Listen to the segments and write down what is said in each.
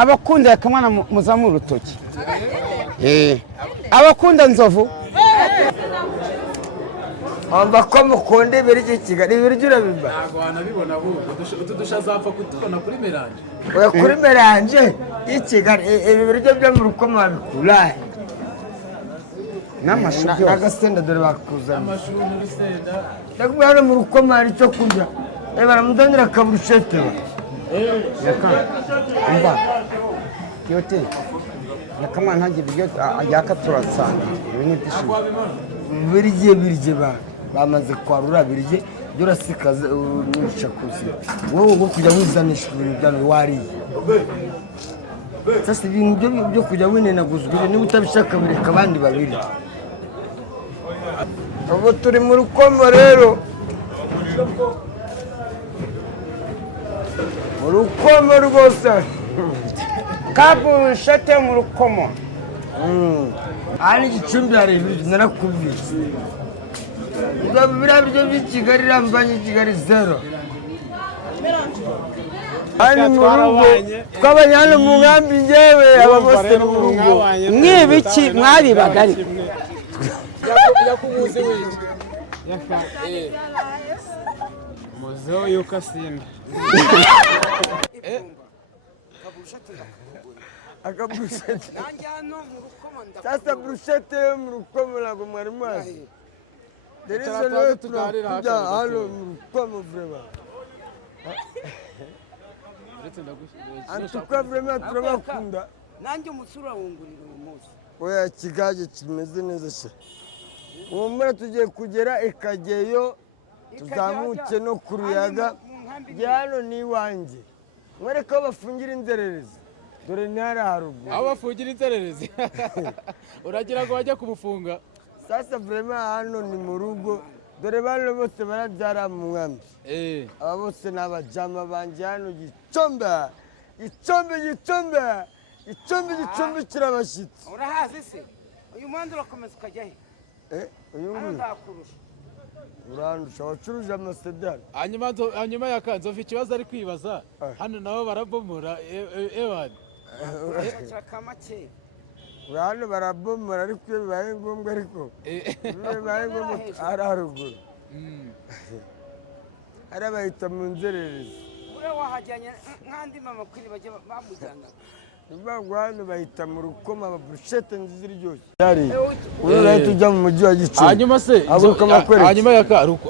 abakunda yakamwana muzamu urutoki abakunda nzovu amba ko mukonde birije Kigali birije urabimba ntago wanabibona ahubwo utudusha zapfa kutubona kuri Meranje oya kuri Meranje y'Kigali ibi birije byo mu rukomo babikurahe n'amashu n'agasenda dore bakuzana amashu n'urusenda ndakubwira mu rukomo hari cyo kurya baramudandira kaburushete umva yote yakamwana ntagire ibyo yakaturatsanga ibi ni byishimo birije bamaze kwarura birije byo rasikaze n'ishakuzi wowe ngo kujya wizanisha ibintu byawe wariye sasa ibintu byo kujya winenaguzwa niba utabishaka bireka abandi babiri ubu turi mu rukomo rero mu rukomo rwose kaburushete mu rukomo ari Gicumbi hari ibiryo narakubwiye biriya biryo by'Ikigali rambanye Kigali zero ari mu rugo twabanye hano mu nkambi njyewe aba bose mu rugo mwibiki mwabibaga ari yakubuze wiki muzo yuko asimba akaburushete sasa burushete yo mu rukomo ntabwo mwari mwazi derizo rero turakujya hano mu rukomo vrema antuka vrema turabakunda nanjye umusura wungurira uyu munsi oya Kigaje kimeze neza se ubu mbere tugiye kugera Ikageyo tuzamuke no ku Ruyaga hano ni iwanjye mwereka aho bafungira inzererezi dore ni hariya haruguru aho bafungira inzererezi uragira ngo bajya kumufunga sasa vrema hano ni mu rugo dore bano bose barabyara mu nkambi aba bose ni abajama banjye hano Gicumbi kirabashyitsi urahazi se uyu muhanda urakomeza ukajya he uyu nguyu urandusha wacuruje amasedani hanyuma yakanzova ikibazo ari kwibaza hano nabo barabomora ebani hano barabomora ariko iyo bibaye ngombwa ariko bibaye ngombwa ari haruguru hari bahita mu nzererezi uriya wahajyanye nk'andi mama kuri bajya bamujyana niba hano bahita mu rukomo amaburushete nziza iryoshye urahita ujya mu mujyi wa Gicumbi hanyuma se hanyuma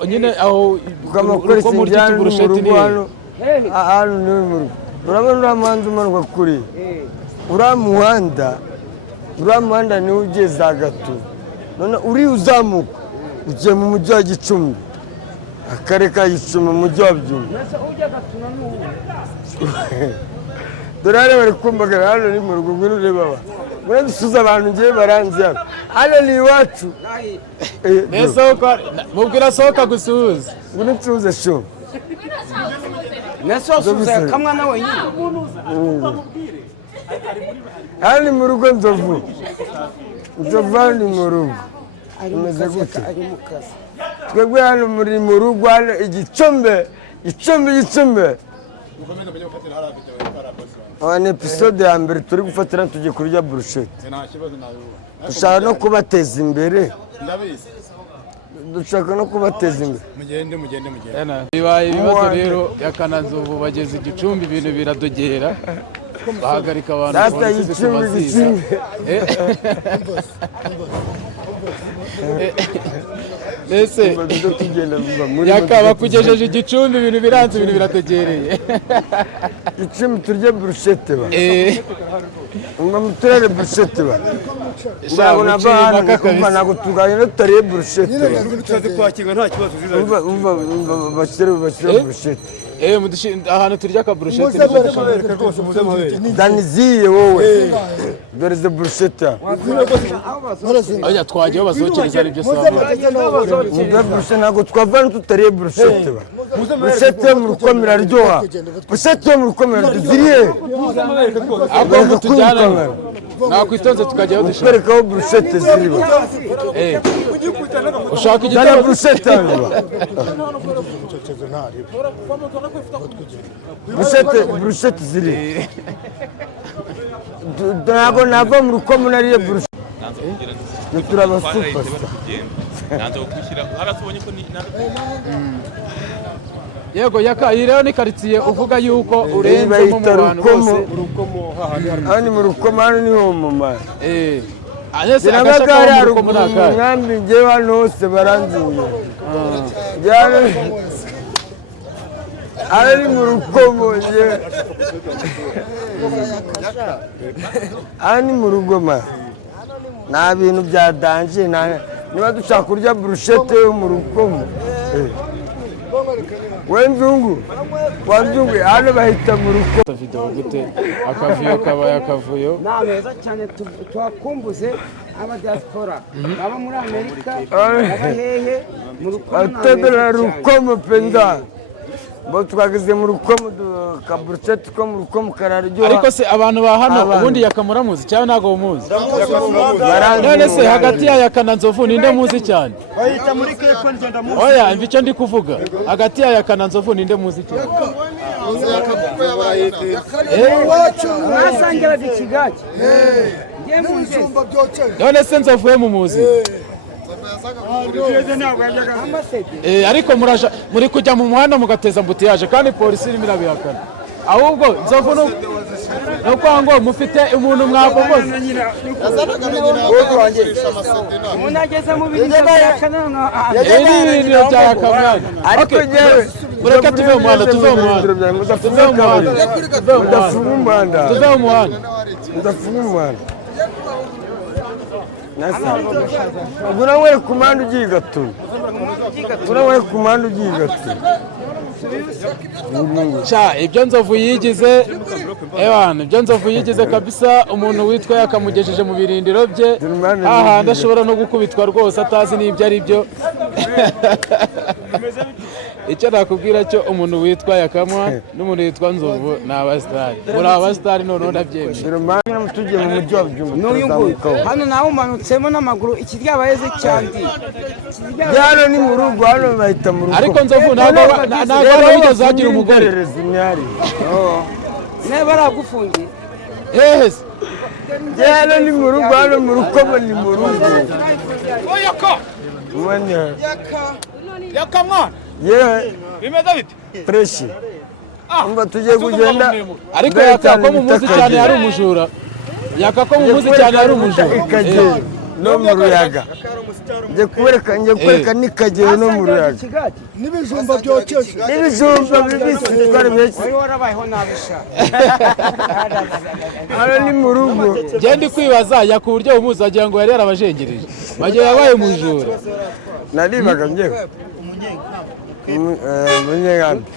nyine aho urukomo ry'uburushete ni hano ni mu rugo urabona uriya muhanda umanuka kuri uriya muhanda niwo ugeze hagati none uriya uzamuka ugiye mu mujyi wa Gicumbi akarere ka Gicumbi mu mujyi wa Byumba dore hano bari kumbagara hano ni mu rugo ngwino ureba aba muradusuza abantu ngiye baranzi hano ni iwacu mubwira sohoka gusuhuza ngwino nsuhuze sho nese wasuhuza yakamwana wenyine hano ni mu rugo nzovu hano ni mu rugo imeze gute twebwe hano muri mu rugo hano Igicumbi aba ni episode ya mbere turi gufatira tugiye kurya burushete dushaka no kubateza imbere mugende bibaye ibibazo rero yakananzovu bageze Igicumbi ibintu biradogera bahagarika abantu data Gicumbi mbese yakaba kugejeje Igicumbi ibintu biranze ibintu birategereye Gicumbi turye burushete ba umva muturere burushete ba urabona ba ntabwo tuganira tutariye burushete umva bashyire burushete ahantu turya akaburushete daniziye wowe dore izo burushete oya twagiyeho basohokereza ari byo saba muga burushete ntabwo twavana tutariye burushete burushete yo mu rukomo iraryoha burushete yo mu rukomo iraryoha ziriye ahubwo tujyana nakwitonze tukajyaho dushaka twerekaho burushete ziriba ushaka dana igitabo burushete hanyuma burushete ziriye ntabwo nava mu rukomo nariye burushete turaba supasita yego yaka iyi rero ni karitsiye uvuga yuko urenzemo mu bantu bose hano mu rukomo hano niho mu mara anese sinabaga agashaka hari mu haruguru rukomo mu nakaye nkambi njyewe hano hose baranzinye ari mu rukomo njyewe aha ni mu rugo nta bintu bya danje niba dushaka kurya burushete yo mu rukomo we nzungu wa nzungu hano bahita mu rukomo video gute akavuyo kabaye akavuyo ni meza cyane tuhakumbuze abadiaspora baba muri Amerika baba hehe mu rukomo atedera rukomo penza bo twageze mu rukomo kaburushete ko mu rukomo kararyoha ariko se abantu ba hano ubundi yakamuramuzi cyangwa ntago muzi none se hagati ya Yakana Nzovu ninde muzi cyane bayita muri kepo ngenda muzi oya imva icyo ndi kuvuga hagati ya Yakana Nzovu ninde muzi cyane mwasangira ikigage none se Nzovu we mumuzi ariko muri kujya mu muhanda mugateza mbutiyaje kandi polisi irimo irabihakana ahubwo Nzovu nuko ngo mufite umuntu mwakomoze umuntu ageze mu bintu by'Yakana ibintu bya Yakana ariko njyewe mureke tuve mu muhanda tuve mu muhanda udafunga umuhanda tuve mu muhanda udafunga umuhanda unawe ku muhanda ugiye Gatuna unawe ku muhanda ugiye Gatuna ibyo Nzovu yigize ibyo Nzovu yigize kabisa umuntu witwa yakamugejeje mu birindiro bye ahandi ashobora no gukubitwa rwose atazi n'ibyo ari byo icyo nakubwira cyo umuntu witwa Yakamwa n'umuntu witwa Nzovu ni abasitari muri abasitari noneho ndabyemeye tugiye mu mujyi wa Byumba n'uyu nguyu hano nawe umanutsemo n'amaguru iki ryabayeze cyandi hano ni mu rugo hano bahita mu rugo ariko Nzovu ntabwo wigeze hagira umugore niba baragufungiye hano ni mu rugo hano mu rukomo ni mu rugo Yakamwa bimeze bite freshi umva tugiye kugenda ariko yakako mu muzi cyane yari umujura yakako mu muzi cyane yari umujura ikagera no mu ruyaga ngiye kwereka n'ikagera no mu ruyaga n'ibijumba byokeje n'ibijumba bibisi twari benshi wari warabayeho nabisha hano ni mu rugo genda kwibaza yaku buryo umuzi agira ngo yari yarabajengereje bagiye yabaye umujura naribaga njyewe umunyegambi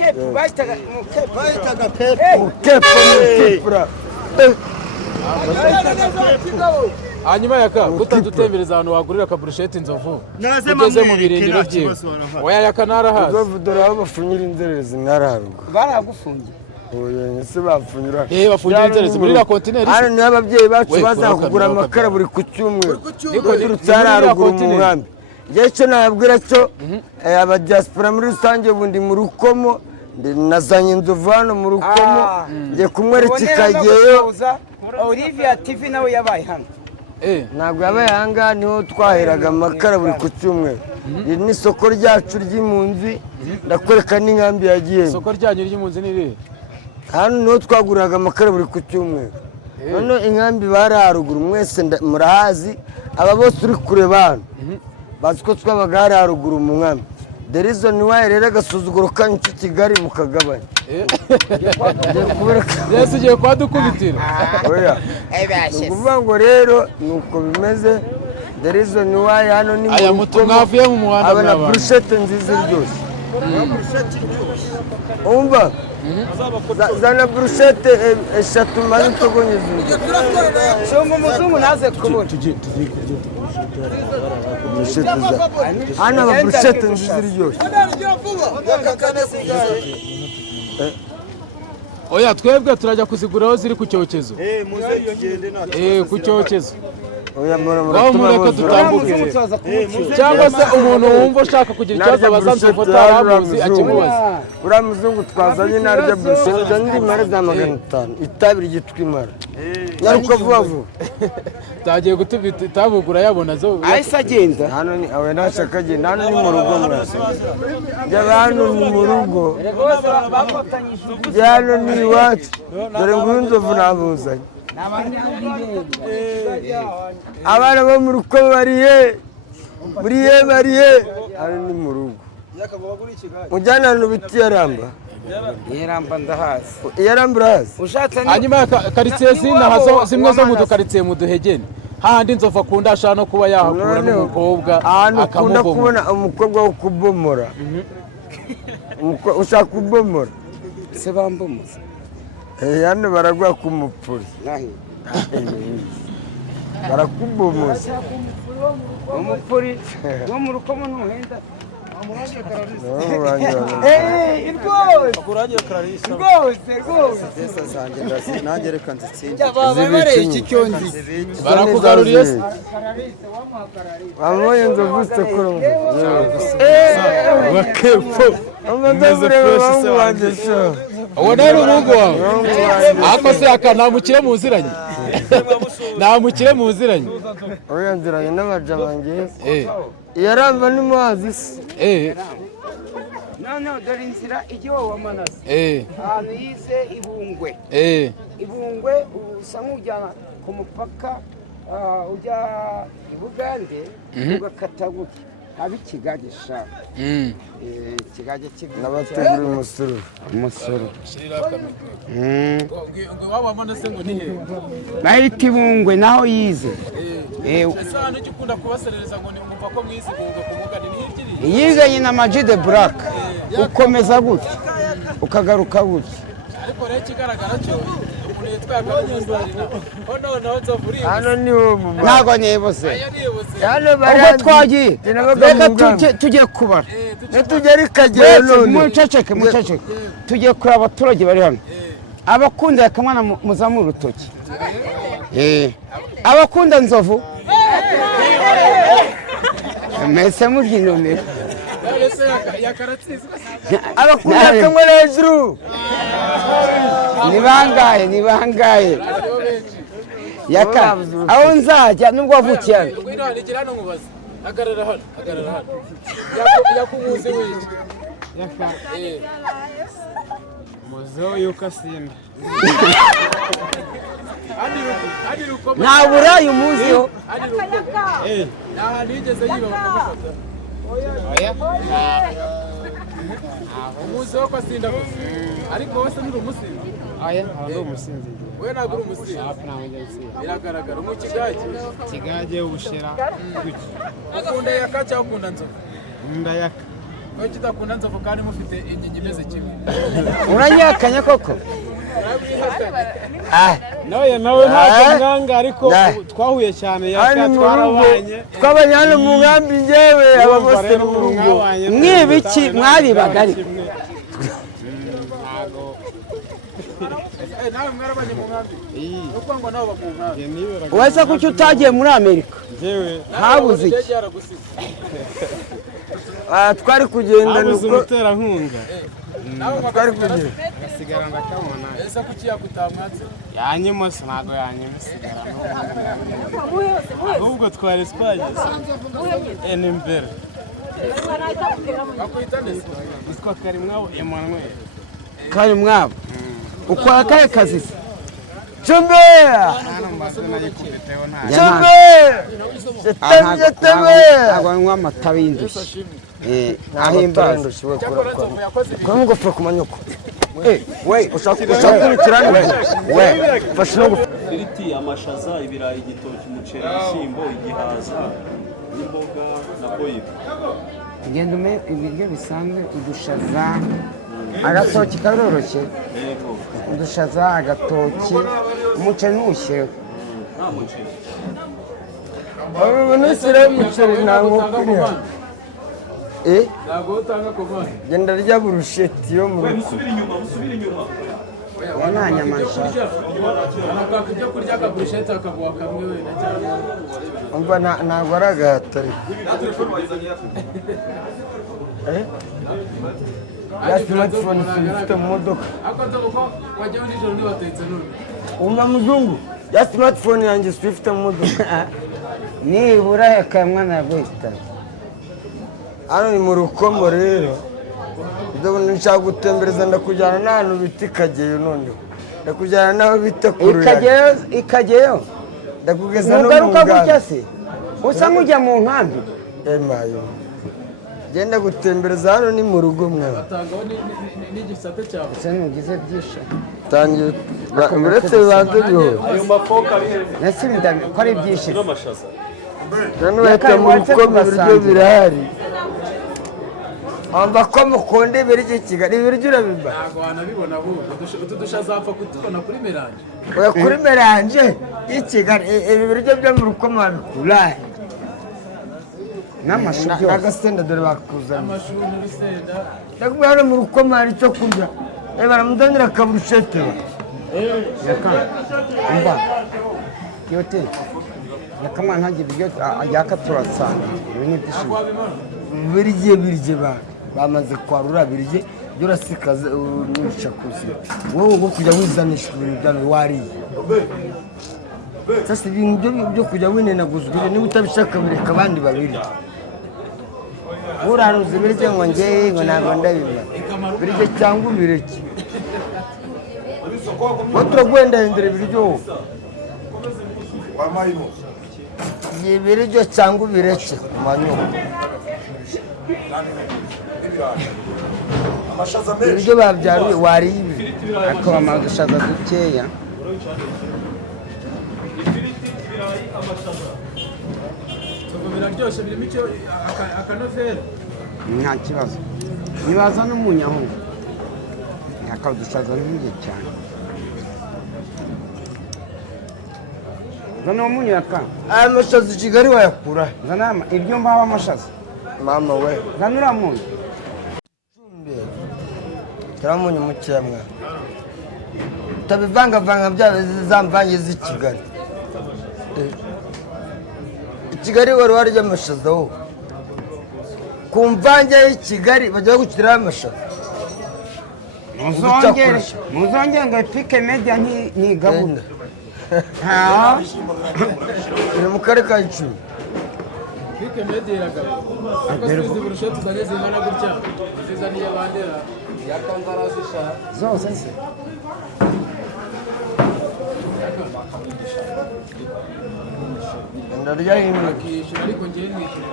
mukepura hanyuma yaka kutadutembereza ahantu wagurira akaburushete Nzovu ugeze mu birindiro byiwe oya yaka narahazi dore aho bafunyira inzererezi naraharuga baragufungiye ese bafunyira bafungira inzererezi muri la kontineri hano niho ababyeyi bacu baza kugura amakara buri ku cyumweru baturutse hariya haruguru mu nkambi njyewe icyo nababwira cyo abadiaspora muri rusange ubundi mu rukomo nazanye Nzovu hano mu rukomo ngiye kumwereka ikageyo Olivia TV nawe yabaye hano ntabwo yabaye aha ngaha niho twaheraga amakara buri ku cyumweru iri ni isoko ryacu ry'impunzi ndakwereka n'inkambi yagiyemo isoko ryanyu ry'impunzi ni irihe hano niho twaguriraga amakara buri ku cyumweru noneho inkambi bari haruguru mwese murahazi aba bose uri kureba hano bazi ko twabaga hari haruguru mu nkambi derizo niwaye rero agasuzuguro kanyu k'Kigali mukagabanya yesu ugiye kwadukubitira ni ukuvuga ngo rero ni uko bimeze derizo niwaye hano ni aya muto mwavuye mu muhanda abona burushete nziza iryoshye umva zana burushete eshatu maze utugonyeze shonga umuzungu naze kubona hano aba burushete nziza iryoshye oya twebwe turajya kuzigura aho ziri ku cyokezo ku cyokezo aho mureka dutambuke cyangwa se umuntu wumva ushaka kugira ikibazo abaza nzovu ataramuzi akimubaza uriya muzungu twazanye narya burushete n'imara za 500 itabi ryitwa imara nyaruko vuba vuba tagiye gutubita itabugura yabona zo ahise agenda hano ni awe nashaka agenda hano ni mu rugo mwese hano ni mu rugo hano ni iwacu dore nguyu nzovu nabuzanye abana bo mu rugo bariye hano ni mu rugo mujyana ahantu bita Yaramba ndahazi Yaramba urahazi hanyuma ya karitsiye zinahazo zimwe zo mu dukaritsiye mu duhegene hahandi inzovu akunda ashaka no kuba yahakura n'umukobwa ahantu ukunda kubona umukobwa wo kubomora ushaka kubomora se bambomoza hano baragwa ku mupfuri barakubomoza umupfuri wo mu rukomo ntuhenda nanjye reka nzitsinde barakugaruriye se wamuye nzovu sekuru uwo nawe umuhungu wawe ako se aka ntamukire muziranye ntamukire muziranye oya nziranye n'abajama ngewe Yaramba ni muhazi se noneho dore inzira ijya iwawe wa Manase ahantu yize Ibungwe usa nk'ujyana ku mupaka ujya i Bugande ugakata gutya haba ikigage shaka ikigage n'abategura umusuru iwabo wa Manase ngo ni he bahita Ibungwe naho yize ese hano icyo ukunda kubaserereza ngo ni umva ko mwize Ibungwe ku Mugani ni hirya yiganye na Majide Black ukomeza gutya ukagaruka gutya ariko rero ikigaragara cyo umuntu yitwaye akamunyuzarina noneho nzovu uri hano ni wo mumara ntabwo nibose hano ubwo twagiye reka tujye kubara tugera ikagera none muceceke tugiye kureba abaturage bari hano abakunda yakamwana muzamura urutoki abakunda nzovu mese muryinonera abakunda yakamwana hejuru ni bangaye yaka aho nzajya nubwo wavukiye hano hagarara hano yakumuze wiki muzeho yuko asimba nta burayi umuziho nta nigeze yiba bakamufata umuzeho ko asinda gusa ariko wese nturi umusinzi ndi umusinzi we ntabwo uri umusinzi biragaragara mu kigage ubushera ukunda yaka cyangwa ukunda nzovu nkunda yaka wowe kidakunda nzovu kandi mufite inkingi imeze kimwe uranyakanya koko nawe ntabwo mwanga ariko twahuye cyane yaka twabanye hano mu nkambi njyewe ababose mu rugo mwibiki mwaribaga ariko nawe mwarabanye mu nkambi nuko ngo nawe bamu nkambi wese kuki utagiye muri Amerika habuze iki twari kugenda nuko umuterankunga twari kugenda gasigara ndakamona ese kuki yakutamwatse yanyemo se ntago yanyemo sigara ahubwo twari twageze ni mbere bakwita neza yitwa Karimwabo Emmanuel Karimwabo ukora akahe kazi se Chumbea ntabwo anywa amata y'indushyi ahimbaza kwa mugofero ku manyoko we ushaka kurikirana we fasha no Ifiriti, amashaza, ibirayi, igitoki, umuceri, ibishyimbo, igihaza, n'imboga na boyiro. ugenda ume ibiryo bisanzwe udushaza agatoki karoroshye udushaza agatoki umuceri ntuwushyeho nushyira umuceri ntabwo kuriya ntabwo utanga komande genda rya burusheti yo mu rugo nta nyama nshaka akaka ibyo kurya akaburusheti akaguha kamwe wenda cyangwa umva ntabwo ari agahata ya smartphone mfite mu modoka ariko ntabwo ko wajyaho nijoro ntibatetse none umva muzungu ya smartphone yanjye sifite mu modoka nibura akamwana yagwita hano ni mu rukomo rero nshaka gutembereza ndakujyana n'ahantu bita Ikageyo noneho ndakujyana n'aho bita Kuruyaga Ikageyo ndakugeza no mu mugaruka gutya nganda se usa nk'ujya mu nkambi emayo genda gutembereza hano ni mu rugo mwawe batangaho n'igisate cyawe ese nugize byinshi tangiye uretse bibanze byowe ayo mafoka nasi ko ari byinshi n'amashaza hano bahita mu rukomo ibiryo birahari amba ko mukunde ibiryo Kigali ibiryo urabimba ntabwo wanabibona ahubwo utu dushaza zapfa kutubona kuri meranje oya kuri meranje y'i Kigali ibi biryo byo mu rukomo babikurahe n'amashu byose n'agasenda dore bakuzana amashu n'urusenda ndakubwira hano mu rukomo hari icyo kurya baramuzanira akaburushete umva yote yakamwana ntajya ibiryo yaka turasanga ibi ni ibyishimo birye bamaze kwarura birye byo urasikaza n'ibishakuzi wowe ubwo kujya wizanisha ibintu byawe wariye sasa ibintu byo kujya winenaguza ubirye niba utabishaka bireka abandi babirye uraruzi birye ngo njyewe ngo ntabwo ndabimara birye cyangwa ubireke ngo turaguhendahindura ibiryo ibiryo cyangwa ubireke ku manywa ibiryo babyaruye wariye ibi ariko bamaze udushaza dukeya ubwo biraryoshye birimo icyo akanovera nta kibazo nibaza n'umunyahungu akadushaza ntiye cyane zana umunyu yaka aya mashaza i Kigali wayakura zana ibyo mbaho amashaza mama we zana uriya munyu turamunyu mukeya mwana utabivangavanga byaba za mvange z'i Kigali i Kigali wari warya amashaza wowe ku mvange y'i Kigali bajya bagushyiraho amashaza muzongere ngo epike media ntigabura iri mu karere ka Gicumbi pike media iragabura ariko izi burusheti zanye zingana gutya zizaniye bandera yakandarazisha zose se ndarya hino akishyura ariko ngewe nishyura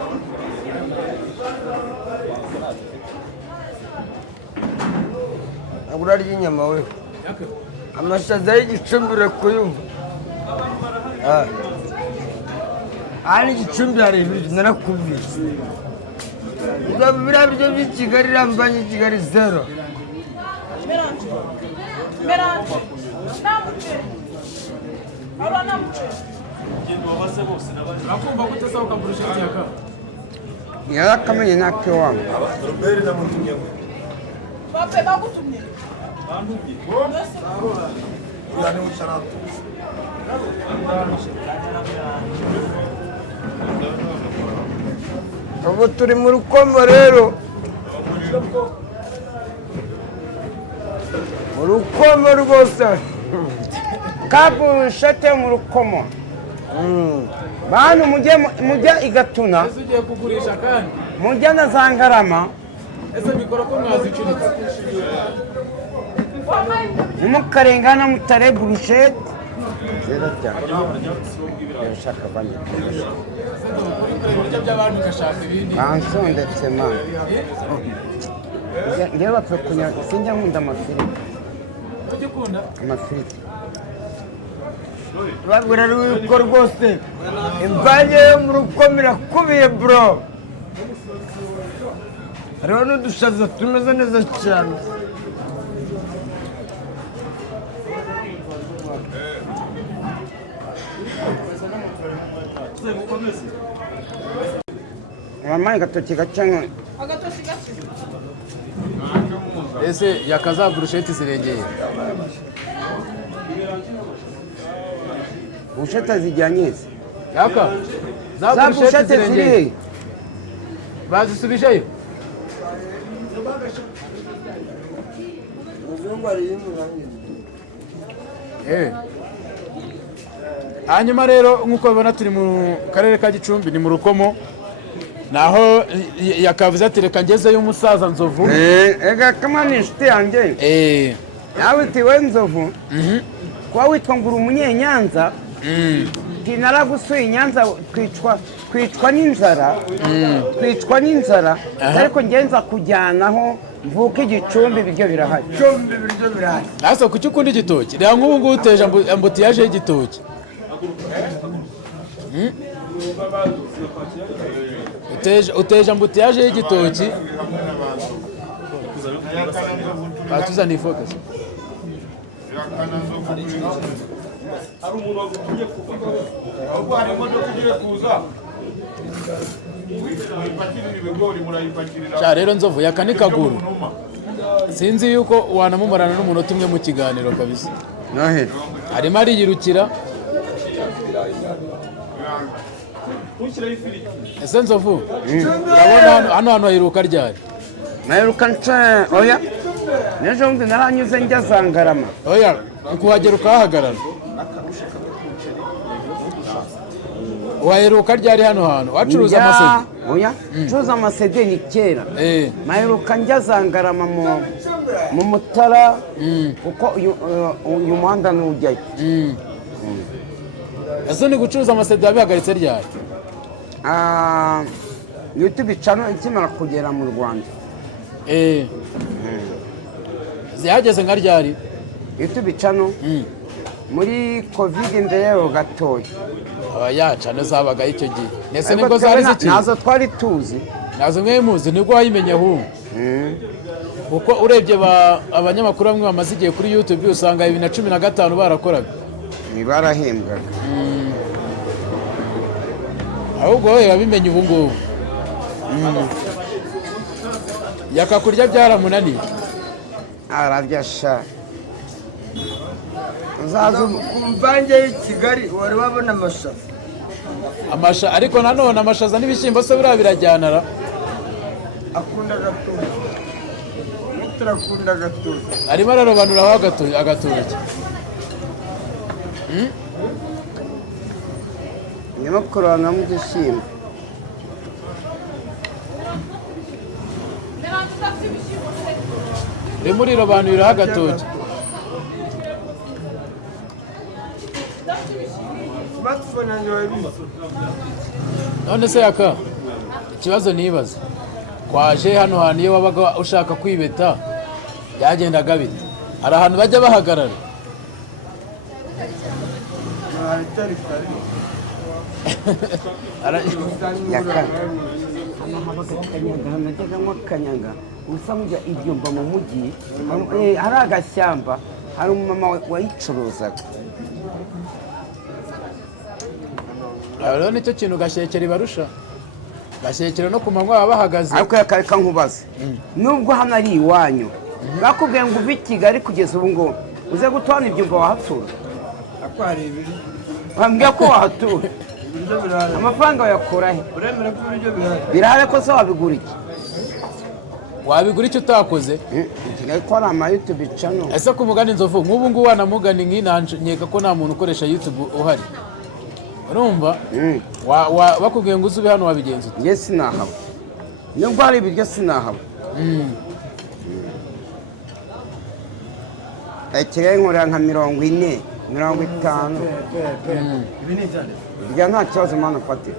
ntabwo urarya inyama we amashaza y'Igicumbi urakuyumva aha ni Gicumbi hari ibiryo narakubwiye biriya biryo by'i Kigali irambanye i Kigali zero urakumva gute se ukaburusheti yaka yarakamenye nake wangu Pape bagutumye. ubu turi mu rukomo rero mu rukomo rwose kaburushete mu rukomo bantu mujya i Gatuna ese ugiye kugurisha kandi mujya na za Ngarama ese bikora ko mwazicuritse ntimukarengana mutare burushete zero cyane urashaka bane ibiryo by'abantu ugashaka ibindi bansondetse mama ngewe bapfa kunya sinjya nkunda amafiriti ujya ukunda amafiriti babwira yuko rwose imvange yo mu rukomo irakubiye bro hariho n'udushaza tumeze neza cyane. Wampaye agatoki gacanye. ese yakaza burusheti zirengeye Busheta zijyanye se. yaka za Za burusheti bushete zirengeye ziri. bazisubijeyo Muzungu ari imurangiye. hanyuma rero nk'uko babona turi mu karere ka Gicumbi ni mu Rukomo naho yakavuze ati reka ngezeyo umusaza Nzovu Ega kama ni inshuti yanjye. Nawe tiwe Nzovu. Kuba witwa ngo uri umunyenyanza. Naragusuye Nyanza twicwa n'inzara. Twicwa n'inzara. Ariko ngenza kujyanaho mvuka Igicumbi ibiryo birahari. Igicumbi ibiryo birahari. Asa kuki ukunda igitoki reba nk'ubu ngubu uteje ambutiyaje y'igitoki uteje ambutiyaje y'igitoki batuzaniye focus hari umuntu wagutumye kuva ahubwo hari imodoka igiye kuza muyipakirira ibigori murayipakirira cya rero Nzovu yakani kaguru sinzi yuko wanamumurana n'umunota umwe mu kiganiro kabisa Noheli arimo ariyirukira ese Nzovu urabona hano haheruka ryari Naheruka nce oya. Nejo bundi naranyuze njya Zangarama. oya kuhagera ukahahagarara waheruka ryari hano hantu wacuruza amasede Oya, curuza amasede ni kera. Maheruka njya Zangarama mu Mutara kuko uyu muhanda n'ujyayo. ese ni gucuruza amasede wabihagaritse ryari YouTube channel ikimara kugera mu Rwanda. zihageze nka ryari YouTube channel muri covid mbere gatoya. ya cyane zabagaho icyo gihe ndetse nibwo zari zikiri nazo twari tuzi nazo mwe muzi nibwo wayimenye ahubwo kuko urebye abanyamakuru bamwe bamaze igihe kuri YouTube usanga 2015 barakoraga barahembwaga ahubwo wowe wabimenye ubu ngubu yakakurya byaramunaniye arabyasha kumvange y'i Kigali wari wabona amasha ariko nanone amashaza n'ibishyimbo se buriya birajyanara akunda agatoki turakunda agatoki arimo ararobanuraho agatoki ndimo kurana mu gishyimbo urimo urirobanuriraho agatoki none se yaka ikibazo nibaza kwaje hano hantu iyo wabaga ushaka kwibeta byagendaga bite hari ahantu bajya bahagarara kanyaga usanga ibyumba mu mujyi hari agashyamba hari umumama wayicuruzaga rero nicyo kintu gashyekera ibarusha gashyekera no ku manywa baba bahagaze ariko yakareka nkubaze nubwo hano ari iwanyu bakubwiye ngo uve i Kigali kugeza ubu ngubu uze gutwara ibyumba wahatura bambwiye ko wahatura amafaranga wayakura he birahari ko se wabigura iki wabigura icyo utakoze ko ari ama YouTube channel ese ku mugani Nzovu nk'ubu ngubu wanamugani nk'inanjye ko nta muntu ukoresha YouTube uhari urumva bakubwiye ngo uzube hano wabigenza ute njye sinahaba nubwo hari ibiryo sinahaba Kigali nkorera nka 40 50 ibyo nta kibazo mpano ufatira